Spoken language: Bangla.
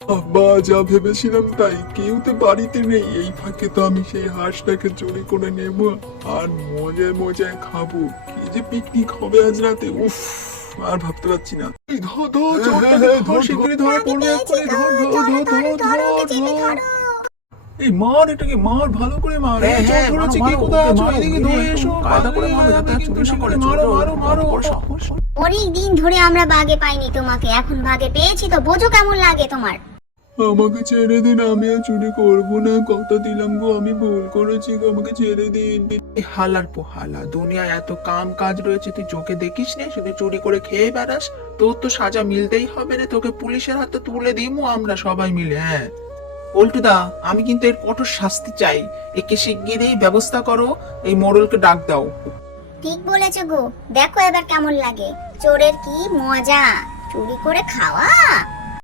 আব্বা যা ভেবেছিলাম তাই, কেউ তো বাড়িতে নেই। এই ফাঁকে তো আমি সেই হাঁসটাকে চুরি করে নেব আর মজায় মজায় খাবো। কি যে পিকনিক হবে আজ রাতে, উফ, আর ভাবতে পারছি না। এই ধর ধর চোরটাকে ধর, শিগগিরই ধরা পড়বে এক্ষুনি, ধর ধর ধর ধর ধর ধর। এই মার, এটাকে মার, ভালো করে মার। এই চোর ধরেছে, কি কোথায় আছো? এদিকে ধরে এসো, কায়দা করে মারো যাতে আর চুরি না করে। মারো মারো মারো। অনেক দিন ধরে আমরা বাগে পাইনি তোমাকে, এখন বাগে পেয়েছি তো বোঝো কেমন লাগে তোমার। আমাকে ছেড়ে দিন, আমি আর চুরি করবো না, কথা দিলাম গো, আমি ভুল করেছি গো, আমাকে ছেড়ে দিন। এই হালার পোহালা, দুনিয়ায় এত কাম কাজ রয়েছে, তুই চোখে দেখিস না? শুধু চুরি করে খেয়ে বেড়াস। তোর তো সাজা মিলতেই হবে না, তোকে পুলিশের হাতে তুলে দিমু আমরা সবাই মিলে। হ্যাঁ পল্টুদা, আমি কিন্তু এর কঠোর শাস্তি চাই। একে শিগগিরই ব্যবস্থা করো, এই মোড়লকে ডাক দাও। ঠিক বলেছো গো, দেখো এবার কেমন লাগে। চোরের কি মজা, চুরি করে খাওয়া।